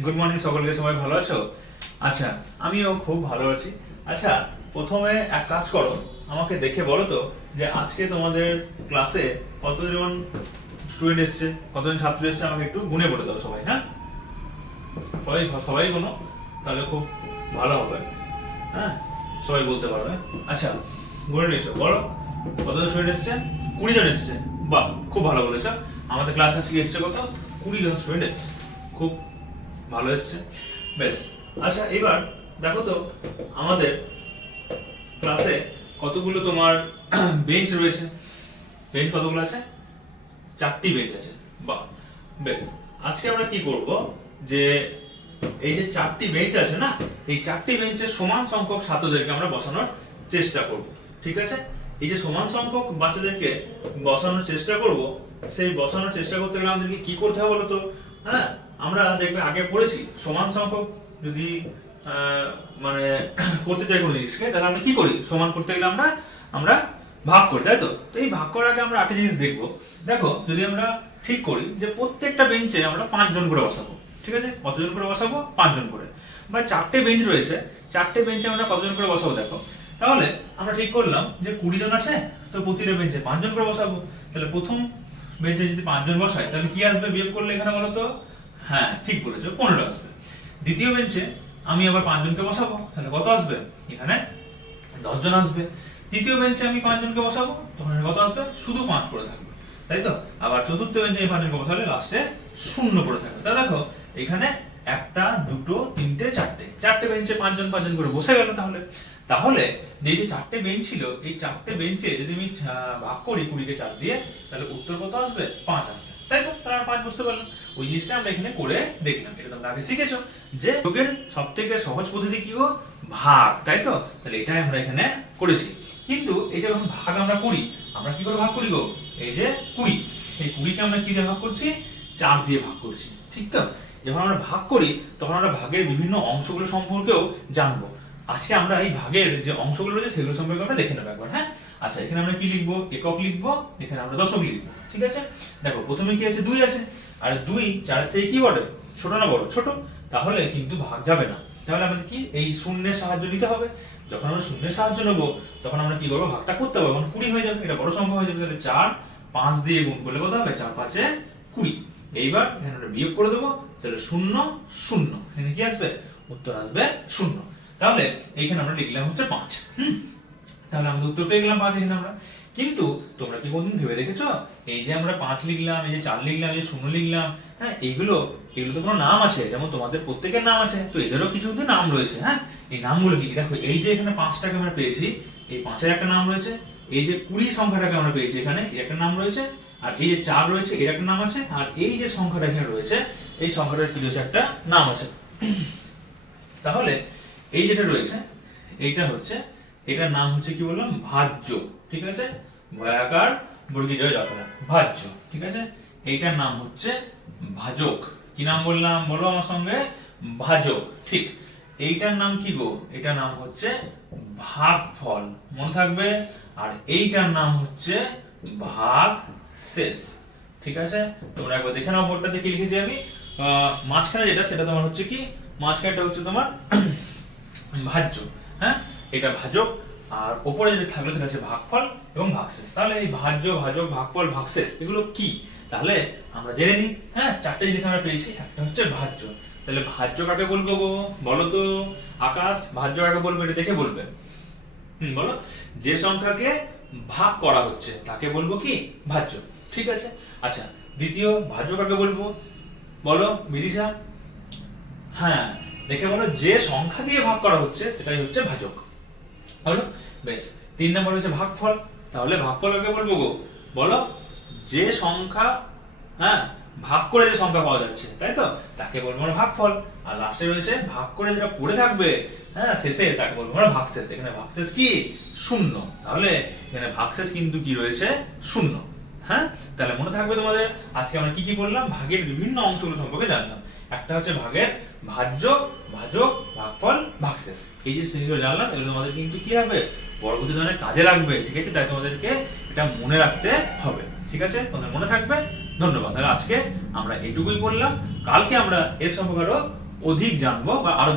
Good morning সকলকে, সবাই ভালো আছো? আচ্ছা, আমিও খুব ভালো আছি। আচ্ছা, প্রথমে এক কাজ করো, আমাকে দেখে বলো তো যে আজকে তোমাদের ক্লাসে কতজন স্টুডেন্ট এসছে, কতজন ছাত্র এসছে, আমাকে একটু গুনে বলে দাও সবাই। হ্যাঁ, সবাই সবাই গুনো, তাহলে খুব ভালো হবে। হ্যাঁ, সবাই বলতে পারবে। আচ্ছা, গুনে নিয়েছো, বলো কতজন স্টুডেন্ট এসছে? 20 জন এসছে। বাহ, খুব ভালো বলেছো। আমাদের ক্লাস আজকে এসছে কত? 20 জন স্টুডেন্ট এসছে, খুব ভালো এসছে। বেশ, আচ্ছা এবার দেখো তো আমাদের ক্লাসে কতগুলো তোমার বেঞ্চ রয়েছে। বেঞ্চ কতগুলো আছে? 4টি বেঞ্চ আছে। বাহ, বেশ। আজকে আমরা কি করব, যে এই যে 4টি বেঞ্চ আছে না, এই 4টি বেঞ্চের সমান সংখ্যক ছাত্রদেরকে আমরা বসানোর চেষ্টা করব। ঠিক আছে? এই যে সমান সংখ্যক বাচ্চাদেরকে বসানোর চেষ্টা করব, সেই বসানোর চেষ্টা করতে গেলে আমাদেরকে কি করতে হবে বলো তো? হ্যাঁ, আমরা দেখবে আগে পড়েছি, সমান সংখ্যক যদি মানে করতে চাই কোনো জিনিসকে, তাহলে আমরা কি করি? সমান করতে গেলে আমরা আমরা ভাগ করি, তাই তো? তো এই ভাগ করার আগে আমরা একটা জিনিস দেখবো। দেখো, যদি আমরা ঠিক করি যে প্রত্যেকটা বেঞ্চে আমরা 5 জন করে বসাবো, ঠিক আছে? কতজন করে বসাবো? 5 জন করে। মানে 4টে বেঞ্চ রয়েছে, 4টে বেঞ্চে আমরা কতজন করে বসাবো দেখো। তাহলে আমরা ঠিক করলাম যে 20 জন আছে, তো প্রতিটা বেঞ্চে 5 জন করে বসাবো। তাহলে প্রথম বেঞ্চে যদি 5 জন বসাই, তাহলে কি আসবে বিয়োগ করলে এখানে বলো তো? হ্যাঁ, ঠিক বলেছো, 15 আসবে। দ্বিতীয় বেঞ্চে আমি আবার 5 জনকে বসাবো, তাহলে কত আসবে? এখানে 10 জন আসবে। তৃতীয় বেঞ্চে আমি 5 জনকে বসাবো, তখন কত আসবে? শুধু 5 পড়ে থাকবে, তাই তো? আবার চতুর্থ বেঞ্চে আমি 5 জনকে বসালে লাস্টে 0 পড়ে থাকবে। তা দেখো, এখানে একটা, দুটো, তিনটে, চারটে বেঞ্চে 5 জন 5 জন করে বসে গেল। তাহলে তাহলে এই যে 4টে বেঞ্চ ছিল, এই 4টে বেঞ্চে যদি আমি ভাগ করি 20 কে 4 দিয়ে, তাহলে উত্তর কত আসবে? 5 আসবে, তাই তো? তাহলে আমরা 5 বুঝতে পারলাম। ওই জিনিসটা আমরা এখানে করে দেখলাম। এটা তোমরা আগে শিখেছো যে যোগের সবথেকে সহজ পদ্ধতি কি গো? ভাগ, তাই তো? তাহলে এটাই আমরা এখানে করেছি। কিন্তু এই যে যখন ভাগ আমরা করি, আমরা কি করে ভাগ করি গো? এই যে 20, এই 20 কে আমরা কি দিয়ে ভাগ করছি? 4 দিয়ে ভাগ করছি, ঠিক তো? যখন আমরা ভাগ করি, তখন আমরা ভাগের বিভিন্ন অংশগুলো সম্পর্কেও জানবো। আজকে আমরা এই ভাগের যে অংশগুলো রয়েছে সেগুলো সম্পর্কে আমরা দেখে নেবো একবার। হ্যাঁ, আচ্ছা, এখানে আমরা কি লিখবো? একক লিখবো, এখানে আমরা দশক লিখবো, ঠিক আছে? দেখো, প্রথমে কি আছে? 2 আছে। আর 2 4 থেকে কি বড়? ছোট না বড়? ছোট। তাহলে কিন্তু ভাগ যাবে না। তাহলে আমাদের কি এই শূন্যের সাহায্য নিতে হবে। যখন আমরা শূন্যের সাহায্য নেব, তখন আমরা কি করবো? ভাগটা করতে হবে। তখন 20 হয়ে যাবে, এটা বড় সংখ্যা হয়ে যাবে। তাহলে 4 5 দিয়ে গুণ করলে কত হবে? 4 5 এ 20। এইবার এখানে আমরা বিয়োগ করে দেবো, তাহলে 0 0। এখানে কি আসবে? উত্তর আসবে 0। তাহলে এইখানে আমরা লিখলাম হচ্ছে 5। তাহলে আমাদের উত্তর পেয়ে গেলাম 5 এখানে আমরা। কিন্তু তোমরা কি কোনদিন ভেবে দেখেছো, এই যে আমরা 5 লিখলাম, এই যে 4 লিখলাম, এই যে 0 লিখলাম, হ্যাঁ, এগুলো তো কোনো নাম আছে, যেমন তোমাদের প্রত্যেকের নাম আছে, তো এদেরও কিছু কিন্তু নাম রয়েছে। হ্যাঁ, এই নামগুলো কি? দেখো, এই যে এখানে 5টাকে আমরা পেয়েছি, এই 5-এর একটা নাম রয়েছে। এই যে 20 সংখ্যাটাকে আমরা পেয়েছি, এখানে এর একটা নাম রয়েছে। আর এই যে 4 রয়েছে, এর একটা নাম আছে। আর এই যে সংখ্যাটা এখানে রয়েছে, এই সংখ্যাটার কি রয়েছে? একটা নাম আছে। তাহলে এই যেটা রয়েছে, এইটা হচ্ছে, এটার নাম হচ্ছে কি বললাম? ভাজ্য, ঠিক আছে? ভয়াকার বর্গীজয় যথা ভাজ্য, ঠিক আছে? এইটার নাম হচ্ছে ভাজক। কি নাম বললাম? বলো আমার সঙ্গে, ভাজক। ঠিক, এইটার নাম কি গো? এটার নাম হচ্ছে ভাগফল, মনে থাকবে। আর এইটার নাম হচ্ছে ভাগশেষ, ঠিক আছে? তোমরা একবার দেখে নাও বোর্ডটাতে কি লিখেছি আমি। মাঝখানে যেটা, সেটা তোমার হচ্ছে কি? মাঝখানেটা হচ্ছে তোমার ভাজ্য। হ্যাঁ, এটা ভাজক। আর উপরে যেটা থাকলো সেটা হচ্ছে ভাগফল এবং ভাগশেষ। তাহলে এই ভাজ্য, ভাজক, ভাগফল, ভাগশেষ এগুলো কি? তাহলে আমরা জেনে নিই। হ্যাঁ, 4টে জিনিস আমরা পেয়েছি। একটা হচ্ছে ভাজ্য। তাহলে ভাজ্য কাকে বলবো গো? বলো তো আকাশ, ভাজ্য কাকে বলবো? এটা দেখে বলবে। বলো। যে সংখ্যাকে ভাগ করা হচ্ছে তাকে বলবো কি? ভাজ্য, ঠিক আছে? আচ্ছা, দ্বিতীয় ভাজ্য কাকে বলবো? বলো বিদিশা। হ্যাঁ, দেখে বলো, যে সংখ্যা দিয়ে ভাগ করা হচ্ছে সেটাই হচ্ছে ভাজক, হলো? বেশ। 3 নম্বর হচ্ছে ভাগফল। তাহলে ভাগফল কাকে বলবো গো? বলো। যে সংখ্যা, হ্যাঁ, ভাগ করে যে সংখ্যা পাওয়া যাচ্ছে, তাই তো, তাকে বলবো আমরা ভাগফল। আর লাস্টে রয়েছে ভাগ করে যেটা পড়ে থাকবে, হ্যাঁ, শেষে, তাকে বলবো আমরা ভাগশেষ। এখানে ভাগশেষ কি? 0। তাহলে এখানে ভাগশেষ কিন্তু কি রয়েছে? 0। হ্যাঁ, তাহলে মনে থাকবে তোমাদের আজকে আমরা কি কি বললাম? ভাগের বিভিন্ন অংশগুলো সম্পর্কে জানলাম। একটা হচ্ছে ভাগের ভাজ্য, ভাজক, ভাগফল, ভাগশেষ। এই যে শ্রেণীগুলো জানলাম, এগুলো তোমাদের কিন্তু কি হবে? পরবর্তী দিনে কাজে লাগবে, ঠিক আছে? তাই তোমাদেরকে এটা মনে রাখতে হবে, ঠিক আছে? তোমাদের মনে থাকবে। ধন্যবাদ। তাহলে আজকে আমরা এটুকুই বললাম। কালকে আমরা এর সম্পর্কে আরো অধিক জানবো বা আরো